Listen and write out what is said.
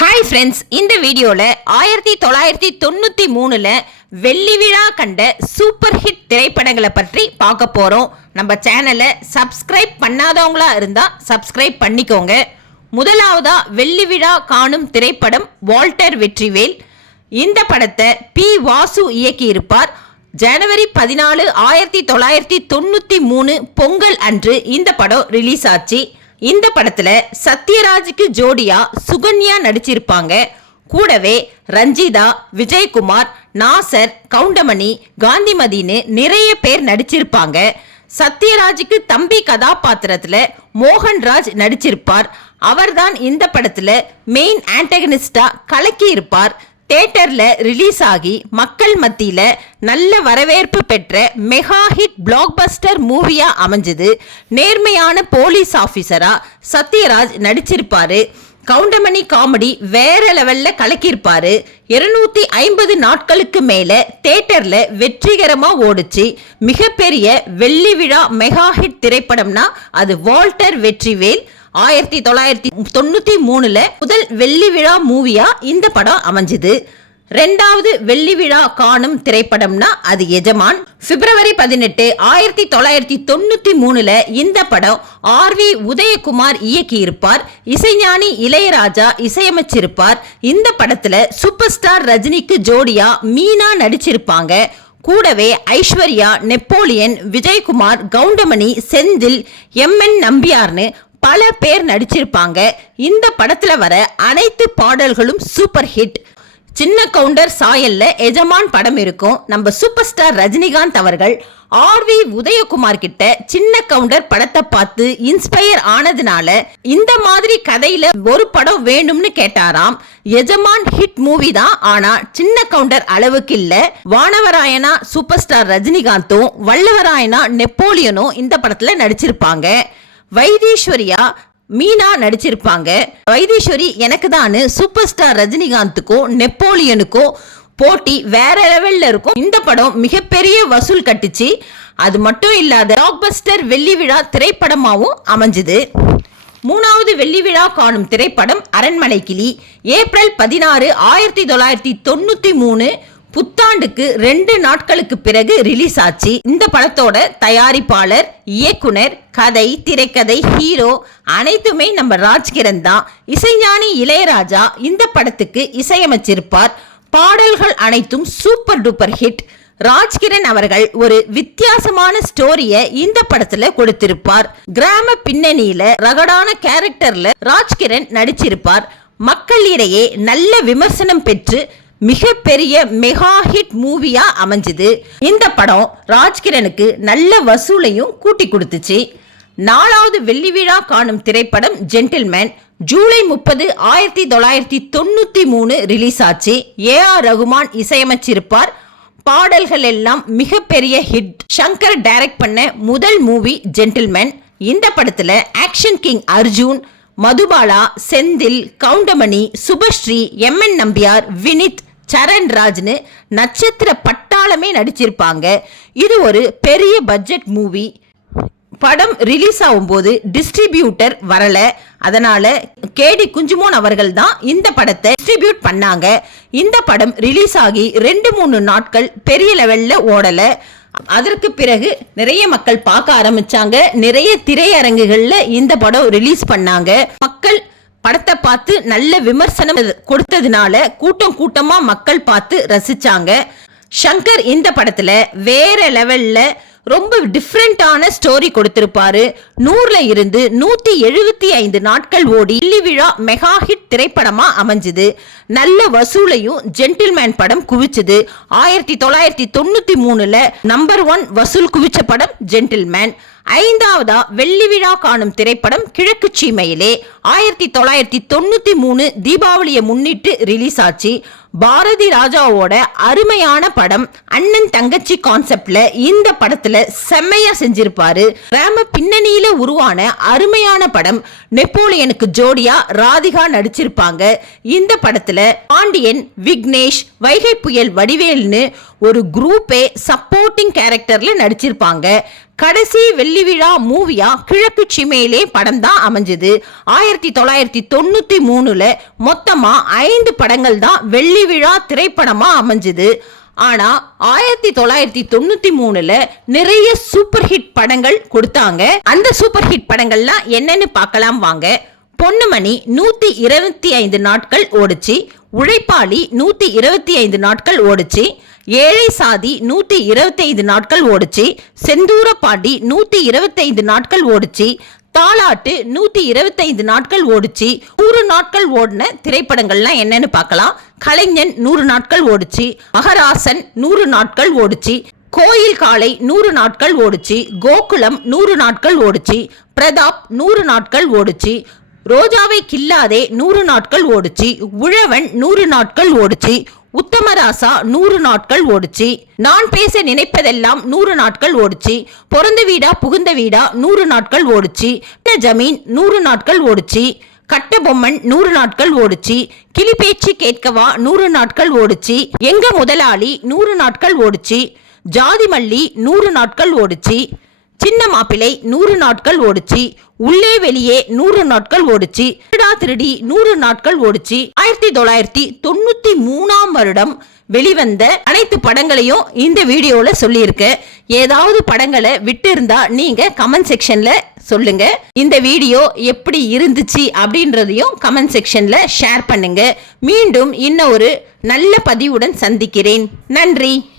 Hi friends இந்த வீடியோவில் ஆயிரத்தி தொள்ளாயிரத்தி தொண்ணூற்றி மூணில் வெள்ளி விழா கண்ட சூப்பர் ஹிட் திரைப்படங்களை பற்றி பார்க்க போகிறோம் நம்ம சேனலை சப்ஸ்கிரைப் பண்ணாதவங்களா இருந்தால் சப்ஸ்கிரைப் பண்ணிக்கோங்க. முதலாவதாக வெள்ளி விழா காணும் திரைப்படம் வால்டர் வெற்றிவேல். இந்த படத்தை பி வாசு இயக்கியிருப்பார். ஜனவரி பதினாலு ஆயிரத்தி தொள்ளாயிரத்தி தொண்ணூற்றி மூணு பொங்கல் அன்று இந்த படம் ரிலீஸ் ஆச்சு. இந்த படத்துல சத்யராஜுக்கு ஜோடியா சுகன்யா நடிச்சிருப்பாங்க. கூடவே ரஞ்சிதா விஜயகுமார் நாசர் கவுண்டமணி காந்திமதின்னு நிறைய பேர் நடிச்சிருப்பாங்க. சத்யராஜுக்கு தம்பி கதாபாத்திரத்துல மோகன்ராஜ் நடிச்சிருப்பார். அவர்தான் இந்த படத்துல மெயின் ஆன்டகனிஸ்டா கலக்கி இருப்பார் தேட்டரில் ரிலீஸ் ஆகி மக்கள் மத்தியில் நல்ல வரவேற்பு பெற்ற மெகா ஹிட் பிளாக்பஸ்டர் மூவியாக அமைஞ்சது. நேர்மையான போலீஸ் ஆஃபீஸராக சத்யராஜ் நடிச்சிருப்பாரு. கவுண்டமணி காமெடி வேற லெவல்ல கலக்கியிருப்பாரு. இருநூத்தி ஐம்பது நாட்களுக்கு மேல தேட்டரில் வெற்றிகரமா ஓடிச்சு. மிகப்பெரிய வெள்ளி விழா மெகா ஹிட் திரைப்படம்னா அது வால்டர் வெற்றிவேல் ஆயிரத்தி தொள்ளாயிரத்தி தொண்ணூத்தி மூணுல முதல் வெள்ளி விழா மூவியா இந்த படம் அமைஞ்சுது. ரெண்டாவது வெள்ளி விழா காணும் திரைப்படம்னா அது எஜமான். பிப்ரவரி பதினெட்டு ஆயிரத்தி தொள்ளாயிரத்தி தொண்ணூத்தி மூணுல இந்த படம் ஆர் வி உதயகுமார் இயக்கியிருப்பார். இசைஞானி இளையராஜா இசையமைச்சிருப்பார். இந்த படத்துல சூப்பர் ஸ்டார் ரஜினிக்கு ஜோடியா மீனா நடிச்சிருப்பாங்க. கூடவே Aishwarya Napoleon Vijayakumar Goundamani Senthil M N நம்பியார்னு பல பேர் நடிச்சிருப்பாங்க. இந்த படத்துல வர அனைத்து பாடல்களும் சூப்பர் ஹிட் சின்ன கவுண்டர் சாயல்ல எஜமான் படம் இருக்கும். நம்ம சூப்பர் ஸ்டார் ரஜினிகாந்த் அவர்கள் ஆர் வி உதயகுமார் கிட்ட சின்ன கவுண்டர் படத்தை பார்த்து இன்ஸ்பயர் ஆனதுனால இந்த மாதிரி கதையில ஒரு படம் வேணும்னு கேட்டாராம். எஜமான் ஹிட் மூவி தான். ஆனா சின்ன கவுண்டர் அளவுக்கு இல்ல. வானவராயனா சூப்பர் ஸ்டார் ரஜினிகாந்தும் வல்லவராயனா நெப்போலியனும் இந்த படத்துல நடிச்சிருப்பாங்க. வைத்தீஸ்வரியா மீனா நடிச்சிருப்பாங்க. வைத்தீஸ்வரி எனக்கு தான் சூப்பர் ஸ்டார் ரஜினிகாந்துக்கும் நெப்போலியனுக்கும் போட்டி வேற லெவல்ல இருக்கும். இந்த படம் மிகப்பெரிய வசூல் கட்டுச்சு. அது மட்டும் இல்லாத ராக்பஸ்டர் வெள்ளி விழா திரைப்படமாகவும் அமைஞ்சுது. மூணாவது வெள்ளி விழா காணும் திரைப்படம் அரண்மனை கிளி ஏப்ரல் பதினாறு ஆயிரத்தி தொள்ளாயிரத்தி தொண்ணூற்றி மூணு புத்தாண்டுக்கு ரெண்டு நாட்களுக்கு பிறகு ரிலீஸ் ஆச்சு. இந்த படத்தோட தயாரிப்பாளர் இயக்குனர் கதை திரைக்கதை ஹீரோ அனைத்துமே நம்ம ராஜ்கிரண் தான். இசைஞானி இளையராஜா இந்த படத்துக்கு இசையமைச்சிருப்பார். பாடல்கள் அனைத்தும் சூப்பர் டூப்பர் ஹிட். ராஜ்கிரண் அவர்கள் ஒரு வித்தியாசமான ஸ்டோரிய இந்த படத்துல கொடுத்திருப்பார். கிராம பின்னணியில ரகடான கேரக்டர்ல ராஜ்கிரண் நடிச்சிருப்பார். மக்களிடையே நல்ல விமர்சனம் பெற்று மிகப்பெரிய மெகா ஹிட் மூவியா அமைஞ்சுது. இந்த படம் ராஜ்கிரனுக்கு நல்ல வசூலையும் கூட்டி கொடுத்துச்சு. நாலாவது வெள்ளி விழா காணும் திரைப்படம் ஜென்டில்மேன் ஜூலை முப்பது ஆயிரத்தி தொள்ளாயிரத்தி தொண்ணூத்தி மூணு ரிலீஸ் ஆச்சு. ஏ ஆர் ரகுமான் இசையமைச்சிருப்பார். பாடல்கள் எல்லாம் மிகப்பெரிய ஹிட் சங்கர் டைரக்ட் பண்ண முதல் மூவி ஜென்டில்மேன் இந்த படத்துல action king Arjun Madhubala Senthil Goundamani Subhashree M N Nambiar Vineeth Charan ராஜ்னு நட்சத்திர பட்டாளமே நடிச்சிருப்பாங்க. இது ஒரு பெரிய பட்ஜெட் மூவி படம் ரிலீஸ் ஆகும்போது டிஸ்ட்ரிபியூட்டர் வரல. அதனால கேடி குஞ்சுமோன் அவர்கள் தான் இந்த படத்தை டிஸ்ட்ரிபியூட் பண்ணாங்க. இந்த படம் ரிலீஸ் ஆகி ரெண்டு மூணு நாட்கள் பெரிய லெவல்ல ஓடல. அதற்கு பிறகு நிறைய மக்கள் பார்க்க ஆரம்பிச்சாங்க. நிறைய திரையரங்குகளில் இந்த படம் ரிலீஸ் பண்ணாங்க. படத்தை பார்த்து நல்ல விமர்சனம் கொடுத்ததுனால கூட்டம் கூட்டமா மக்கள் பார்த்து ரசிச்சாங்க. ஷங்கர் இந்த படத்துல வேற லெவல்ல ரொம்ப டிஃப்ரெண்டான ஸ்டோரி கொடுத்திருப்பாரு. நூறுல இருந்து நூத்தி எழுபத்தி ஐந்து நாட்கள் ஓடி இல்லி விழா மெகா ஹிட் திரைப்படமா அமைஞ்சுது. நல்ல வசூலையும் ஜென்டில்மேன் படம் குவிச்சது. ஆயிரத்தி தொள்ளாயிரத்தி தொண்ணூத்தி மூணுல நம்பர் ஒன் வசூல் குவிச்ச படம் ஜென்டில்மேன். ஐந்தாவதா வெள்ளி விழா காணும் திரைப்படம் கிழக்கு சீமையிலே ஆயிரத்தி தொள்ளாயிரத்தி தொண்ணூத்தி மூணு தீபாவளியை முன்னிட்டு ரிலீஸ் ஆச்சு. பாரதி ராஜாவோட அருமையான படம் அண்ணன் தங்கச்சி கான்செப்ட்ல இந்த படத்துல செம்மையா செஞ்சிருப்பாரு. ரேம பின்னணியில உருவான அருமையான படம் நெப்போலியனுக்கு ஜோடியா ராதிகா நடிச்சிருப்பாங்க. இந்த படத்துல பாண்டியன் விக்னேஷ் வைகை புயல் வடிவேல்னு ஒரு குரூப்பே சப்போர்ட்டிங் கேரக்டர்ல நடிச்சிருப்பாங்க. கடைசி வெள்ளி விழா மூவியா கிழக்கு சிமையிலே படம் தான் அமைஞ்சது. ஆயிரத்தி தொள்ளாயிரத்தி தொண்ணூத்தி மூணுல மொத்தமா ஐந்து படங்கள் தான் வெள்ளி விழா திரைப்படமா அமைஞ்சது. ஆனா ஆயிரத்தி தொள்ளாயிரத்தி தொண்ணூத்தி மூணுல நிறைய சூப்பர் ஹிட் படங்கள் கொடுத்தாங்க. அந்த சூப்பர் ஹிட் படங்கள்லாம் என்னன்னு பார்க்கலாம் வாங்க. பொன்னுமணி நூத்தி இருபத்தி ஐந்து நாட்கள் ஓடுச்சு. உழைப்பாளி நூத்தி இருபத்தி ஐந்து நாட்கள் ஓடுச்சு. ஏழை சாதி நூற்றி இருபத்தைந்து நாட்கள் ஓடுச்சு செந்தூர பாண்டி நூற்றி இருபத்தைந்து நாட்கள் ஓடுச்சு தாலாட்டு நூற்றி இருபத்தைந்து நாட்கள் ஓடுச்சு நூறு நாட்கள் ஓடின திரைப்படங்கள்லாம் என்னன்னு பார்க்கலாம் கலைஞன் நூறு நாட்கள் ஓடுச்சு மகராசன் நூறு நாட்கள் ஓடுச்சு கோயில் காலை நூறு நாட்கள் ஓடுச்சு கோகுலம் நூறு நாட்கள் ஓடுச்சு பிரதாப் நூறு நாட்கள் ஓடுச்சு ரோஜாவை கில்லாதே நூறு நாட்கள் ஓடுச்சு உழவன் நூறு நாட்கள் ஓடுச்சு உத்தமராசா நூறு நாட்கள் ஓடுச்சு. நான் பேச நினைப்பதெல்லாம் நூறு நாட்கள் ஓடுச்சு. பிறந்த வீடா புகுந்த வீடா நூறு நாட்கள் ஓடுச்சு. ஜமீன் நூறு நாட்கள் ஓடுச்சு. கட்டபொம்மன் நூறு நாட்கள் ஓடுச்சு. கிளி பேச்சு கேட்கவா நூறு நாட்கள் ஓடுச்சு. எங்க முதலாளி நூறு நாட்கள் ஓடுச்சு. ஜாதிமல்லி நூறு நாட்கள் ஓடுச்சு. சின்ன மாப்பிள்ளை நூறு நாட்கள் ஓடுச்சு. உள்ளே வெளியே நூறு நாட்கள் ஓடுச்சு. திருடா திருடி நூறு நாட்கள் ஓடுச்சு. ஆயிரத்தி தொள்ளாயிரத்தி தொண்ணூத்தி மூணாம் வருடம் வெளிவந்த அனைத்து படங்களையும் இந்த வீடியோல சொல்லியிருக்கேன் ஏதாவது படங்களை விட்டு இருந்தா நீங்க கமெண்ட் செக்ஷன்ல சொல்லுங்க. இந்த வீடியோ எப்படி இருந்துச்சு அப்படின்றதையும் கமெண்ட் செக்ஷன்ல ஷேர் பண்ணுங்க. மீண்டும் இன்னும் ஒரு நல்ல பதிவுடன் சந்திக்கிறேன். நன்றி.